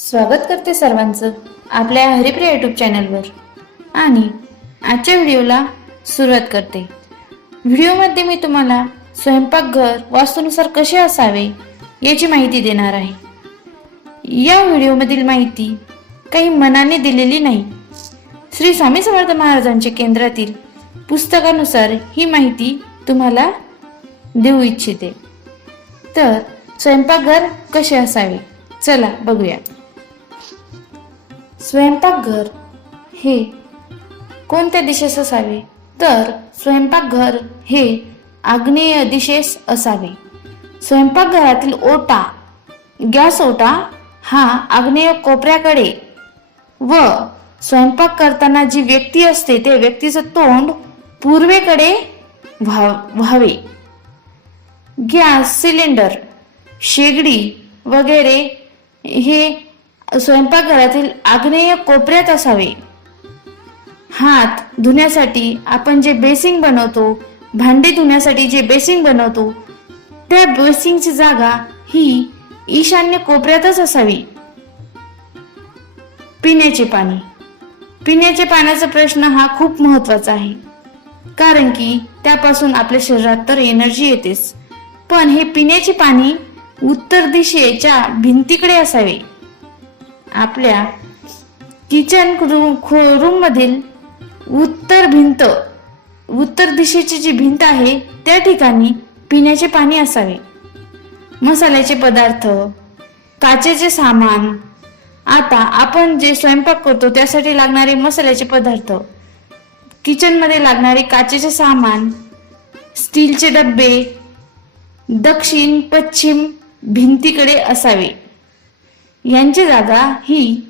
स्वागत करते सर्वांचं आपल्या हरिप्रिया यूट्यूब चॅनलवर आणि आजच्या व्हिडिओला सुरुवात करते. व्हिडिओमध्ये मी तुम्हाला स्वयंपाकघर वास्तूनुसार कसे असावे याची माहिती देणार आहे. या व्हिडिओमधील माहिती काही मनाने दिलेली नाही. श्री स्वामी समर्थ महाराजांच्या केंद्रातील पुस्तकानुसार ही माहिती तुम्हाला देऊ इच्छिते. तर स्वयंपाकघर कसे असावे? चला बघूया. स्वयंपाकघर. हे कोणत्या दिशेस असावे? तर स्वयंपाकघर हे आग्नेय दिशेस असावे. स्वयंपाकघरातील ओटा गॅस ओटा हा आग्नेय कोपऱ्याकडे व स्वयंपाक करताना जी व्यक्ती असते ते व्यक्तीचं तोंड पूर्वेकडे व्हा व्हावे. गॅस सिलेंडर शेगडी वगैरे हे स्वयंपाकघरातील आग्नेय कोपऱ्यात असावे. हात धुण्यासाठी आपण जे बेसिंग बनवतो भांडे धुण्यासाठी जे बेसिंग बनवतो त्या बेसिंगची जागा ही ईशान्य कोपऱ्यातच असावी. पिण्याचे पाणी. पिण्याच्या पाण्याचा प्रश्न हा खूप महत्त्वाचा आहे. कारण की त्यापासून आपल्या शरीरात तर एनर्जी येतेच. पण हे पिण्याचे पाणी उत्तर दिशेच्या भिंतीकडे असावे. आपल्या किचन रूम खो रूममधील उत्तर भिंत उत्तर दिशेची जी भिंत आहे त्या ठिकाणी पिण्याचे पाणी असावे. मसाल्याचे पदार्थ काचेचे सामान. आता आपण जे स्वयंपाक करतो त्यासाठी लागणारे मसाल्याचे पदार्थ. किचनमध्ये लागणारे काचेचे सामान स्टीलचे डब्बे दक्षिण पश्चिम भिंतीकडे असावे. यांची जागा ही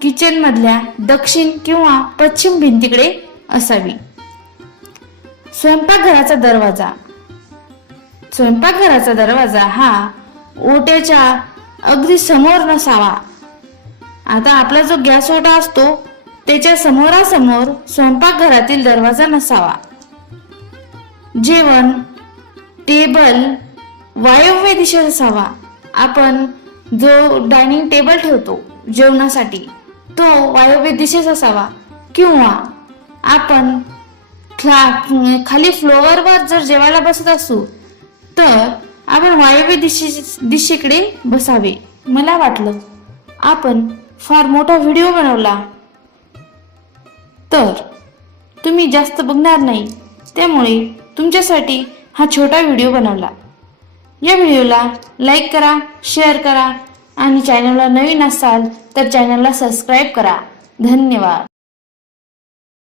किचन मधल्या दक्षिण किंवा पश्चिम भिंतीकडे असावी. स्वयंपाकघराचा दरवाजा. स्वयंपाकघराचा दरवाजा हा ओट्याच्या अगदी समोर नसावा. आता आपला जो गॅस ओटा असतो त्याच्या समोरासमोर स्वयंपाकघरातील दरवाजा नसावा. जेवण टेबल वायव्य दिशेत असावा. आपण जो डायनिंग टेबल ठेवतो जेवणासाठी तो वायव्य दिशेस असावा किंवा आपण खाली फ्लोअरवर जर जेवायला बसत असू तर आपण वायव्य दिशे दिशेकडे बसावे. मला वाटलं आपण फार मोठा व्हिडिओ बनवला. तर तुम्ही जास्त बघणार नाही. त्यामुळे तुमच्यासाठी हा छोटा व्हिडिओ बनवला. या व्हिडिओला लाईक करा शेअर करा आणि चॅनलला नवीन असाल तर चॅनलला सबस्क्राईब करा. धन्यवाद.